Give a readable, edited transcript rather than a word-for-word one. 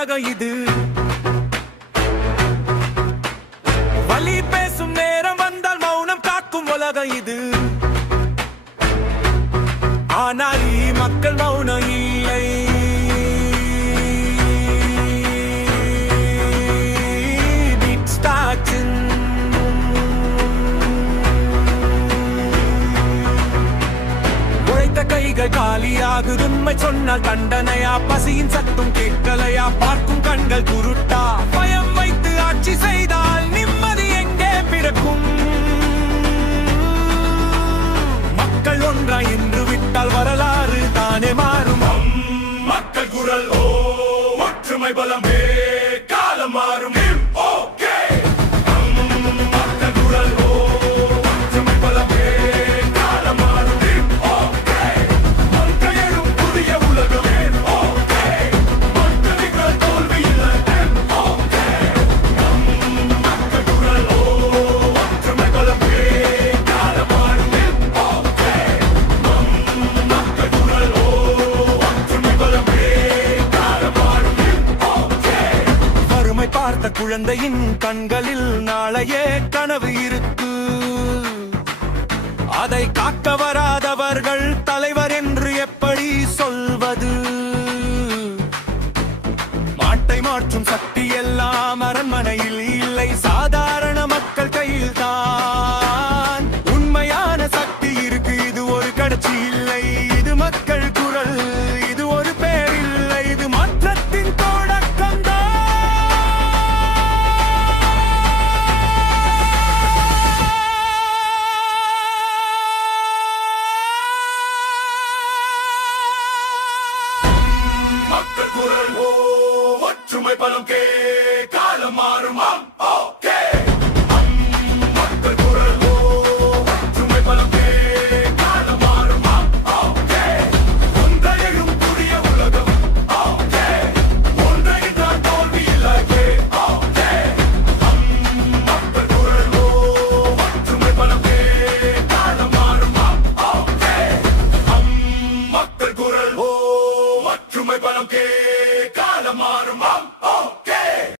உலகம் இது. வலி பேசும் நேரம் வந்தால் மௌனம் காக்கும் உலகம் இது. ஆனால் மக்கள் மௌனம் இல்லை. உழைத்த கைகள் காலியாகுது. உண்மை சொன்னால் தண்டனையா? பசியின் சத்தம் கேட்கலையா? பார்க்கும் கண்கள் குருட்டா? பயம் வைத்து ஆட்சி செய்தால் நிம்மதி எங்கே பிறக்கும்? மக்கள் ஒன்றாய் இன்று விட்டால் வரலாறு தானே மாறும். மக்கள் குரல் ஓ ஒற்றுமை பலமே காலம் மாறும். பார்த்த குழந்தையின் கண்களில் நாளையே கனவு இருக்கு. அதை காக்க வராதவர்கள் தலைவர் என்று எப்படி சொல்வது? மாட்டை மாற்றும் சக்தி எல்லாம் அரண்மனையில் இல்லை, சாதாரண மக்கள் கையில் தான் உண்மையான சக்தி இருக்கு. இது ஒரு கட்சி இல்லை, இது மக்கள் குரல், இது ஒரு பேர் இல்லை, இது மாற்றத்தின் தொடக்கம் தான். மக்கள் குரல் ஓ ஒற்றுமை பலம் கே காலம் மாறும்.